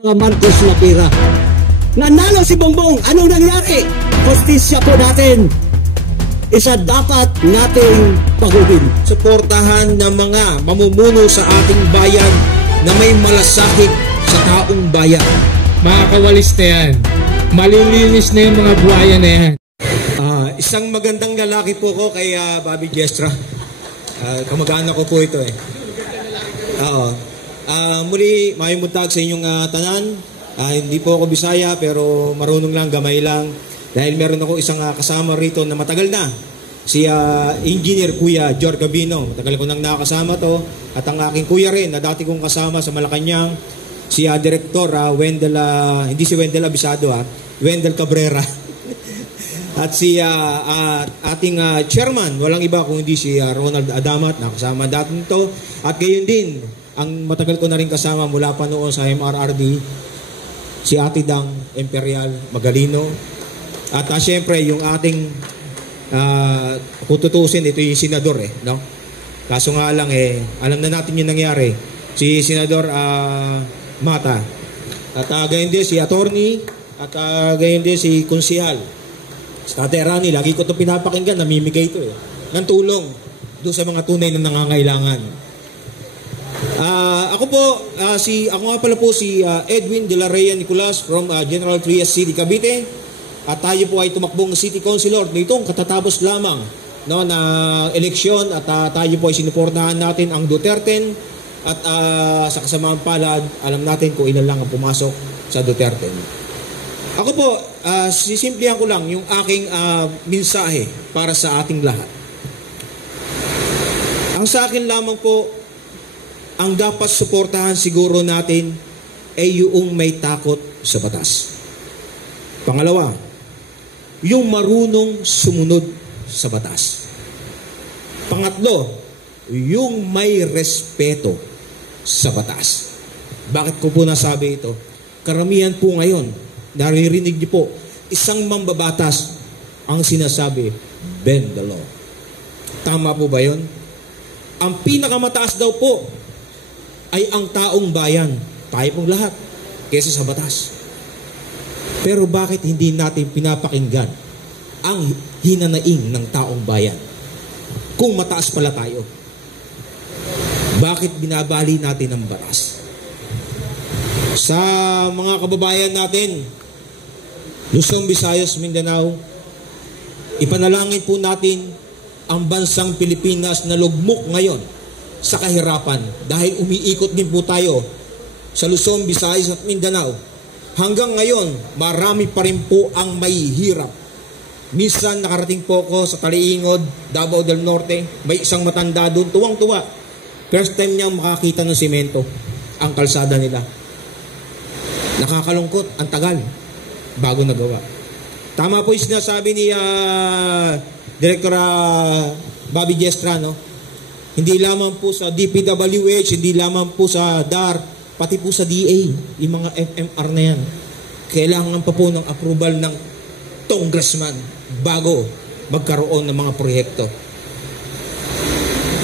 Mga Marcos na pira. Nanalo si Bongbong. Anong nangyari? Hostisya po natin. Isa dapat nating pagubin. Suportahan ng mga mamumuno sa ating bayan na may malasakit sa taong bayan. Makakawalis na yan. Malilinis na yung mga buhaya na yan. Isang magandang lalaki po ko kay Bobby Gestra. Kamag-anak ko po ito eh. Muli, mayong buntag sa inyong tanan. Hindi po ako Bisaya pero marunong lang, gamay lang. Dahil meron ako isang kasama rito na matagal na. Si Engineer Kuya George Gabino. Matagal ko nang nakasama to. At ang aking kuya rin na dati kong kasama sa Malacanang. Si Director Wendell, hindi si Wendell Abisado, Wendell Cabrera. At si ating chairman, walang iba kung hindi si Ronald Adamat, nakasama dati nito. At gayon din, ang matagal ko na rin kasama mula pa noon sa MRRD, si Ate Dang Imperial Magalino. At syempre, yung ating, kung tutusin, ito yung senador no? Kaso nga lang alam na natin yung nangyari. Si Senador Mata. At gayon din si Attorney, at gayon din si Konsihal. Sa Tate Rani, lagi ko ito pinapakinggan, namimigay ito ng tulong doon sa mga tunay na nangangailangan. Ako nga pala po si Edwin De La Rey Nicolas from General Trias City, Cavite. At tayo po ay tumakbong City Councilor nitong katatapos lamang na eleksyon at tayo po ay sinuportahan natin ang Duterte at sa kasamaang palad, alam natin kung ilan lang ang pumasok sa Duterte. Ako po, sisimplihan ko lang yung aking mensahe para sa ating lahat. Ang sa akin lamang po, ang dapat suportahan siguro natin ay yung may takot sa batas. Pangalawa, yung marunong sumunod sa batas. Pangatlo, yung may respeto sa batas. Bakit ko po nasabi ito? Karamihan po ngayon, naririnig niyo po, isang mambabatas ang sinasabi, bend the law. Tama po ba yun? Ang pinakamataas daw po ay ang taong bayan, tayo pong lahat, kesa sa batas. Pero bakit hindi natin pinapakinggan ang hinanaing ng taong bayan? Kung mataas pala tayo, bakit binabali natin ang batas? Sa mga kababayan natin, Luzon, Visayas, Mindanao, ipanalangin po natin ang bansang Pilipinas na lugmok ngayon sa kahirapan dahil umiikot din po tayo sa Luzon, Visayas at Mindanao. Hanggang ngayon, marami pa rin po ang may hirap. Minsan nakarating po ako sa Taliingod, Davao del Norte, may isang matanda doon, tuwang-tuwa. First time niyang makakita ng simento, ang kalsada nila. Nakakalungkot, ang tagal, bago nagawa. Tama po yung sinasabi ni Director Bobby Gestra, no? Hindi lamang po sa DPWH, hindi lamang po sa DAR, pati po sa DA, yung mga FMR na yan. Kailangan pa po ng approval ng congressman bago magkaroon ng mga proyekto.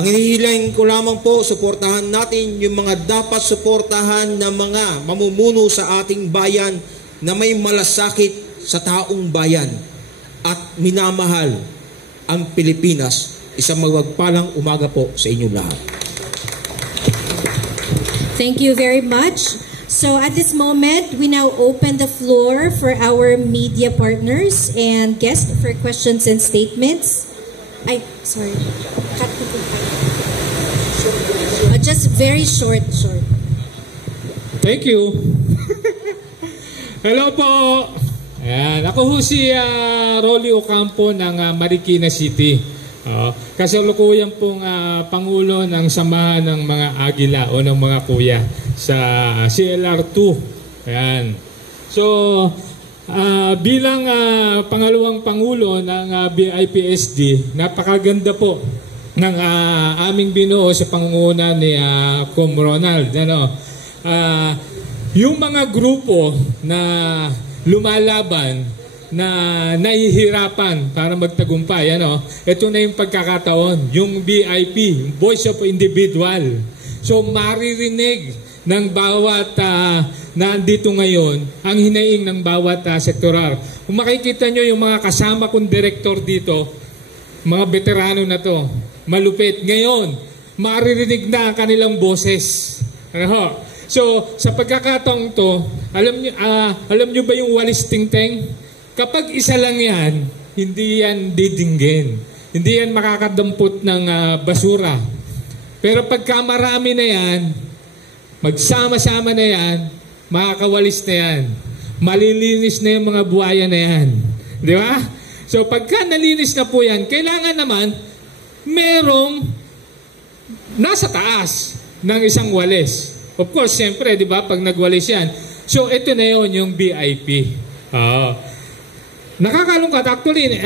Ang hinihiling ko lamang po, suportahan natin yung mga dapat suportahan na mga mamumuno sa ating bayan na may malasakit sa taong bayan at minamahal ang Pilipinas. Isang magpagpalang umaga po sa inyo lahat. Thank you very much. So at this moment, we now open the floor for our media partners and guests for questions and statements. Sorry. Just very short. Thank you. Hello po. Ayan. Ako ho si Rolly Ocampo ng Marikina City. Kasalukuyan pong Pangulo ng Samahan ng mga Agila o ng mga Kuya sa CLR2. Ayan. So, bilang pangalawang Pangulo ng BIPSD, napakaganda po ng aming binuo sa pangunguna ni Com Ronald. Yung mga grupo na lumalaban na nahihirapan para magtagumpay. Ito na yung pagkakataon, yung BIP, Voice of Individual. So maririnig ng bawat nandito ngayon, ang hinaing ng bawat sektoral. Kung makikita nyo yung mga kasama kong direktor dito, mga veterano na to, malupit. Ngayon, maririnig na ang kanilang boses. So, sa pagkakataong to, alam nyo ba yung walis tingteng? Kapag isa lang yan, hindi yan didinggin. Hindi yan makakadampot ng basura. Pero pagka marami na yan, magsama-sama na yan, makakawalis na yan. Malilinis na yung mga buhaya na yan. Di ba? So pagka nalinis na po yan, kailangan naman merong nasa taas ng isang walis. Of course, siyempre, di ba, pag nagwalis yan. So ito na yun, yung BIP. Nakakalungkot. Actually,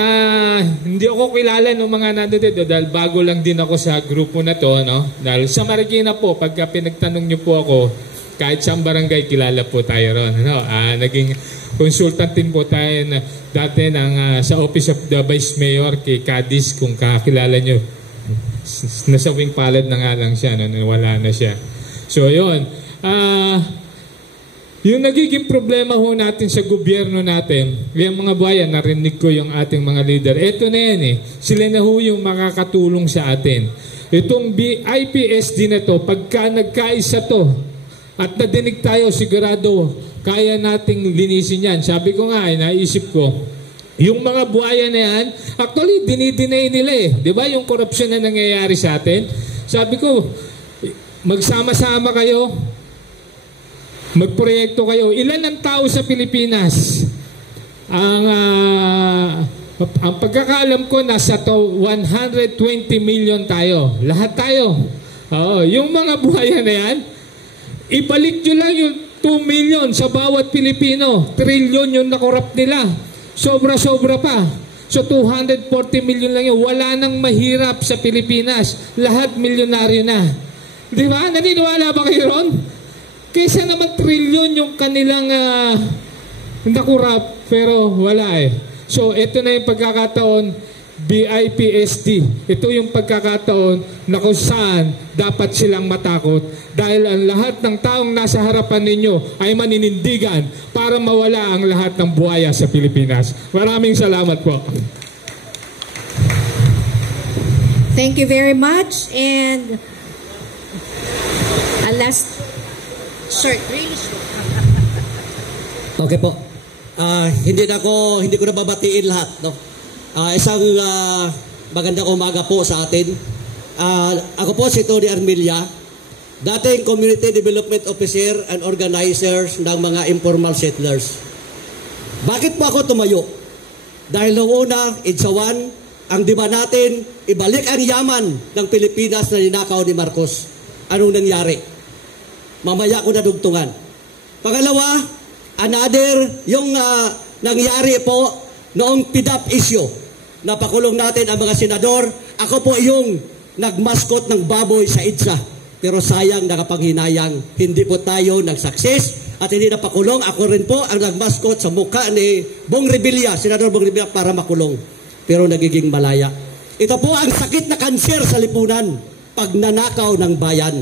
hindi ako kilala ng mga nandito dahil bago lang din ako sa grupo na to. No? Dahil sa Marikina po, pagka pinagtanong nyo po ako, kahit sa barangay, kilala po tayo ron. No? Naging consultant din po tayo dati sa Office of the Vice Mayor kay Cadiz, kung kakilala nyo. Nasa wing palad na nga lang siya, wala na siya. So, yun. Yung nagiging problema ho natin sa gobyerno natin, yung mga bayan, narinig ko yung ating mga leader. Ito na yan eh. Sila na ho yung makakatulong sa atin. Itong IPSD na to, pagka nagkaisa to, at nadinig tayo, sigurado, kaya nating linisin yan. Sabi ko nga, naisip ko, yung mga buhaya na yan, actually, dinidinay nila eh. Di ba yung korupsyon na nangyayari sa atin? Sabi ko, magsama-sama kayo, magproyekto kayo. Ilan ang tao sa Pilipinas? Ang pagkakaalam ko, nasa 120 million tayo. Lahat tayo. Yung mga buhaya na yan, ibalik nyo lang yung 2 million sa bawat Pilipino. Trillion yung nakorap nila. Sobra-sobra pa. So 240 million lang yun. Wala nang mahirap sa Pilipinas. Lahat milyonaryo na. Di ba? Naniniwala ba kayo ron? Kaysa naman trilyon yung kanilang nakurap, pero wala eh. So, ito na yung pagkakataon, BIPSD. Ito yung pagkakataon na kung saan dapat silang matakot dahil ang lahat ng taong nasa harapan ninyo ay maninindigan para mawala ang lahat ng buhaya sa Pilipinas. Maraming salamat po. Thank you very much. And a last short, really short. Okay po. Hindi ko na babatiin lahat, no? Isang magandang umaga po sa atin. Ako po si Tony Armilla, dating Community Development Officer and Organizers ng mga informal settlers. Bakit po ako tumayo? Dahil noong una, Idsawan, ang diba natin, ibalik ang yaman ng Pilipinas na ninakaw ni Marcos. Anong nangyari? Mamaya ko nadugtungan. Pangalawa, another, yung nangyari po noong PDAP issue. Napakulong natin ang mga senador. Ako po yung nagmaskot ng baboy sa IDSA. Pero sayang, nakapanghinayang, hindi po tayo nag-success at hindi napakulong. Ako rin po ang nagmaskot sa mukha ni Bong Revilla, Senador Bong Revilla, para makulong. Pero nagiging malaya. Ito po ang sakit na kanser sa lipunan, pagnanakaw ng bayan.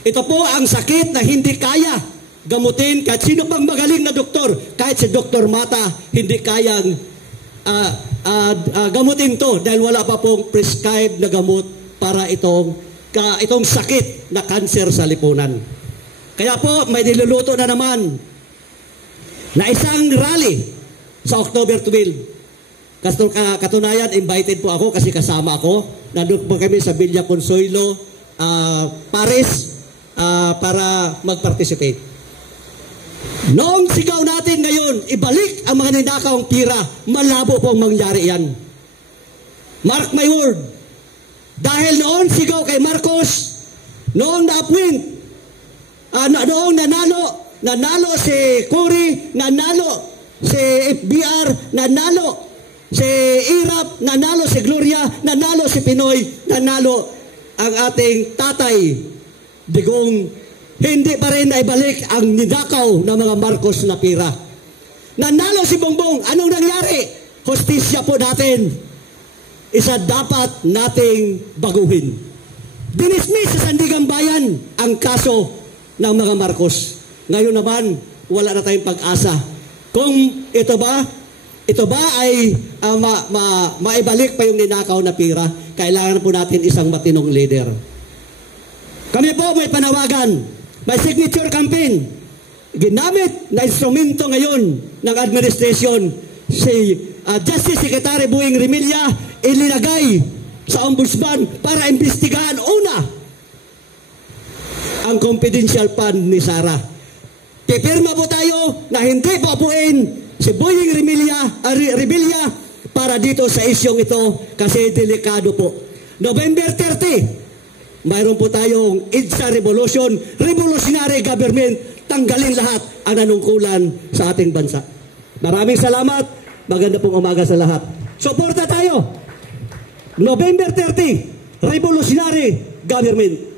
Ito po ang sakit na hindi kaya gamutin kahit sino pang magaling na doktor. Kahit si Dr. Mata, hindi kayang gamutin to dahil wala pa pong prescribed na gamot para itong sakit na kanser sa lipunan. Kaya po, may niluluto na naman na isang rally sa October 12. Katunayan, invited po ako kasi kasama ako. Nandun po kami sa Villa Consuelo, Paris, para mag-participate. Noong sigaw natin ngayon, ibalik ang mga ninakawang tira, malabo pong mangyari yan. Mark my word. Dahil noon sigaw kay Marcos, noong na-appoint, noong nanalo si Cory, nanalo si FBR, nanalo si Irap, nanalo si Gloria, nanalo si Pinoy, nanalo ang ating tatay, Digong. Hindi pa rin naibalik ang ninakaw ng mga Marcos na pira. Nanalo si Bongbong. Anong nangyari? Hustisya po natin. Isa dapat nating baguhin. Dinismiss sa Sandigan Bayan ang kaso ng mga Marcos. Ngayon naman, wala na tayong pag-asa. Kung ito ba ay maibalik pa yung ninakaw na pira, kailangan po natin isang matinong leader. Kami po may panawagan, may signature campaign. Ginamit na instrumento ngayon ng administration si Justice Secretary Boying Remilla, ilinagay sa ombudsman para imbestigahan una ang confidential fund ni Sara. Pipirma po tayo na hindi papuin si Boying Remilla para dito sa isyong ito kasi delikado po. November 30, mayroon po tayong EDSA Revolution, Revolutionary Government, tanggalin lahat ang nanungkulan sa ating bansa. Maraming salamat, maganda pong umaga sa lahat. Suporta tayo! November 30, Revolutionary Government.